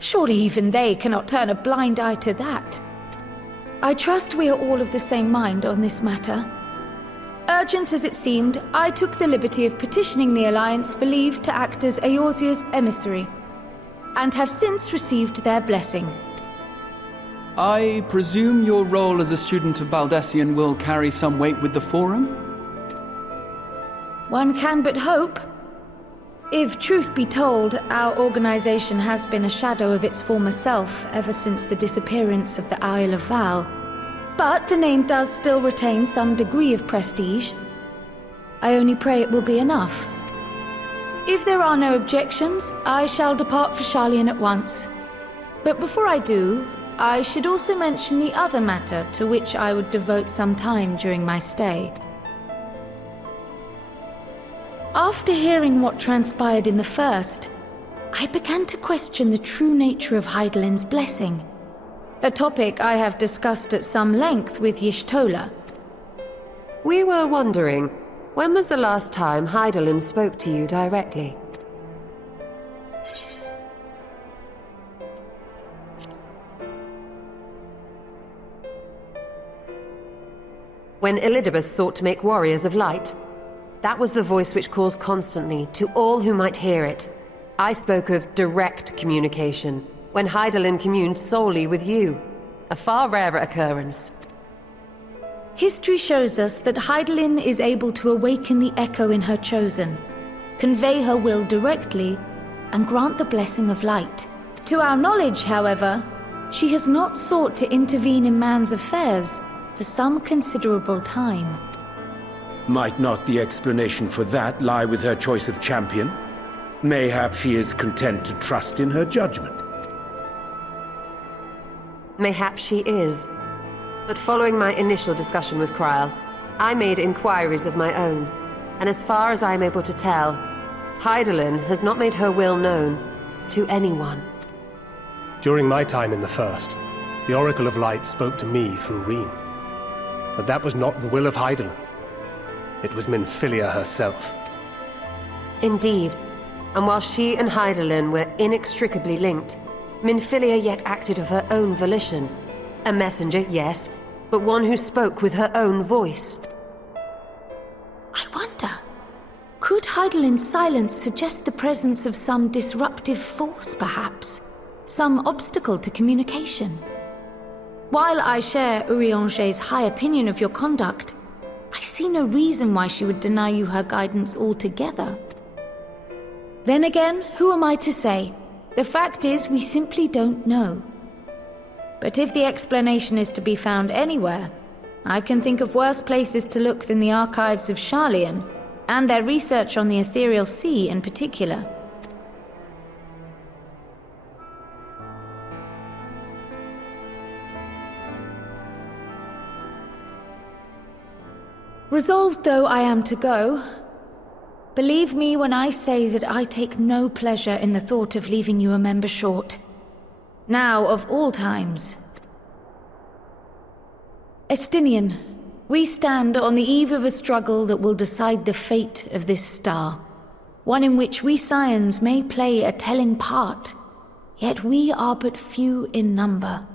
Surely even they cannot turn a blind eye to that. I trust we are all of the same mind on this matter. Urgent as it seemed, I took the liberty of petitioning the Alliance for leave to act as Eorzea's emissary, and have since received their blessing. I presume your role as a student of Baldessian will carry some weight with the Forum? One can but hope. If truth be told, our organization has been a shadow of its former self ever since the disappearance of the Isle of Val. But the name does still retain some degree of prestige. I only pray it will be enough. If there are no objections, I shall depart for Sharlayan at once. But before I do, I should also mention the other matter to which I would devote some time during my stay. After hearing what transpired in the first, I began to question the true nature of Hydaelyn's blessing. A topic I have discussed at some length with Y'shtola. We were wondering, when was the last time Hydaelyn spoke to you directly? When Elidibus sought to make warriors of light. That was the voice which calls constantly, to all who might hear it. I spoke of direct communication, when Hydaelyn communed solely with you. A far rarer occurrence. History shows us that Hydaelyn is able to awaken the echo in her chosen, convey her will directly, and grant the blessing of light. To our knowledge, however, she has not sought to intervene in man's affairs for some considerable time. Might not the explanation for that lie with her choice of champion? Mayhap she is content to trust in her judgment. Mayhap she is. But following my initial discussion with Kryl, I made inquiries of my own, and as far as I am able to tell, Hydaelyn has not made her will known to anyone. During my time in the First, the Oracle of Light spoke to me through Reen. But that was not the will of Hydaelyn. It was Minfilia herself. Indeed. And while she and Hydaelyn were inextricably linked, Minfilia yet acted of her own volition. A messenger, yes, but one who spoke with her own voice. I wonder, could Hydaelyn's silence suggest the presence of some disruptive force, perhaps? Some obstacle to communication? While I share Urianger's high opinion of your conduct, I see no reason why she would deny you her guidance altogether. Then again, who am I to say? The fact is, we simply don't know. But if the explanation is to be found anywhere, I can think of worse places to look than the archives of Sharlayan, and their research on the Ethereal Sea in particular. Resolved though I am to go, believe me when I say that I take no pleasure in the thought of leaving you a member short. Now, of all times. Estinian, we stand on the eve of a struggle that will decide the fate of this star. One in which we Scions may play a telling part, yet we are but few in number.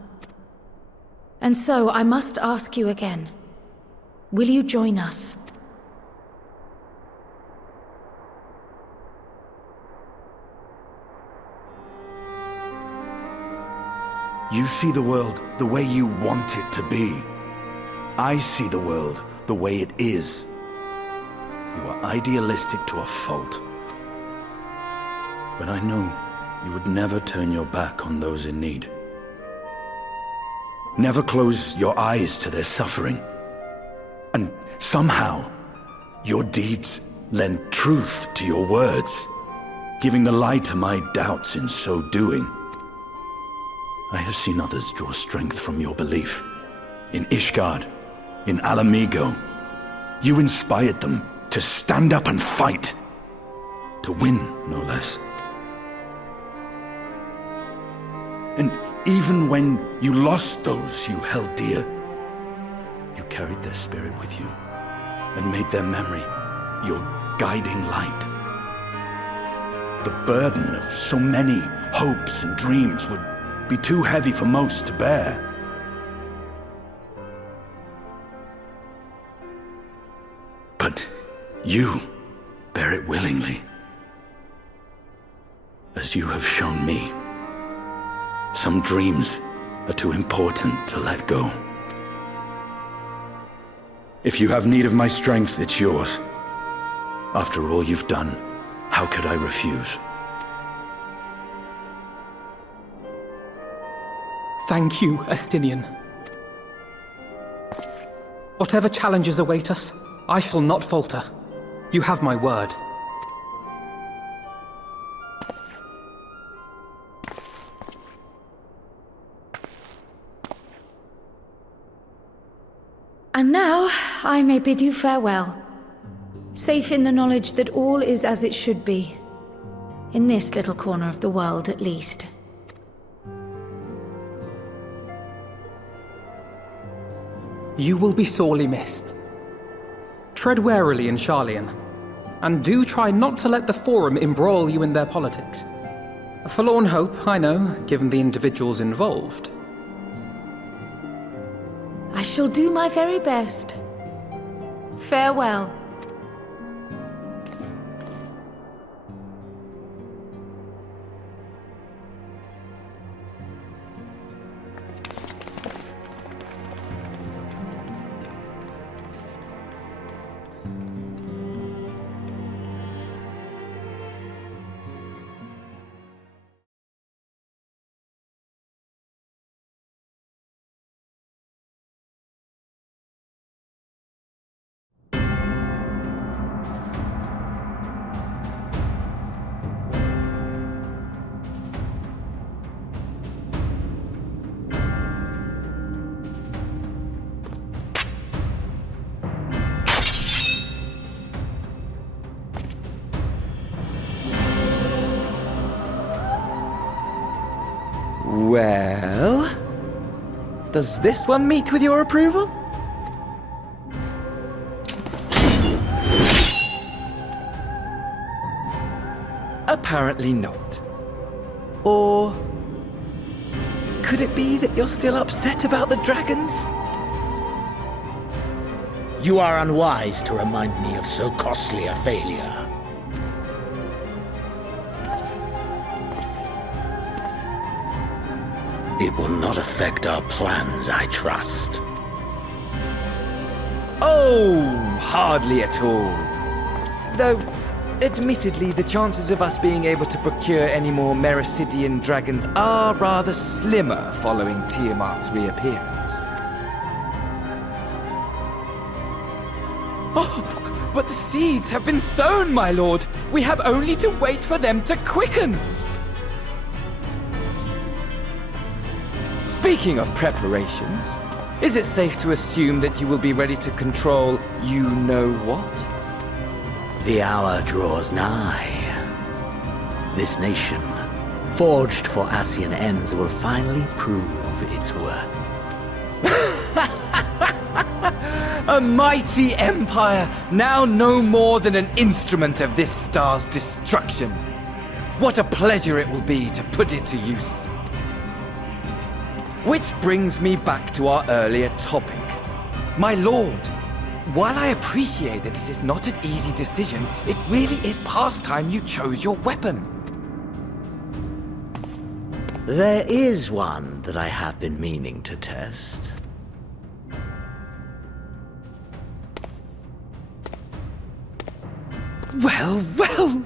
And so I must ask you again, will you join us? You see the world the way you want it to be. I see the world the way it is. You are idealistic to a fault. But I know you would never turn your back on those in need. Never close your eyes to their suffering. And somehow, your deeds lend truth to your words, giving the lie to my doubts in so doing. I have seen others draw strength from your belief. In Ishgard, in Alamigo, you inspired them to stand up and fight. To win, no less. And even when you lost those you held dear, you carried their spirit with you and made their memory your guiding light. The burden of so many hopes and dreams would be too heavy for most to bear. But you bear it willingly, as you have shown me. Some dreams are too important to let go. If you have need of my strength, it's yours. After all you've done, how could I refuse? Thank you, Estinian. Whatever challenges await us, I shall not falter. You have my word. And now, I may bid you farewell. Safe in the knowledge that all is as it should be. In this little corner of the world, at least. You will be sorely missed. Tread warily in Sharlayan, and do try not to let the Forum embroil you in their politics. A forlorn hope, I know, given the individuals involved. I shall do my very best. Farewell. Does this one meet with your approval? Apparently not. Or could it be that you're still upset about the dragons? You are unwise to remind me of so costly a failure. It will not affect our plans, I trust. Oh, hardly at all. Though, admittedly, the chances of us being able to procure any more Mericidian dragons are rather slimmer following Tiamat's reappearance. Oh, but the seeds have been sown, my lord! We have only to wait for them to quicken! Speaking of preparations, is it safe to assume that you will be ready to control you-know-what? The hour draws nigh. This nation, forged for Ascian ends, will finally prove its worth. A mighty empire, now no more than an instrument of this star's destruction. What a pleasure it will be to put it to use. Which brings me back to our earlier topic. My lord, while I appreciate that it is not an easy decision, it really is past time you chose your weapon. There is one that I have been meaning to test. Well, well,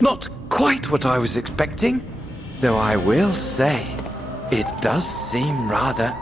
not quite what I was expecting. Though I will say, it does seem rather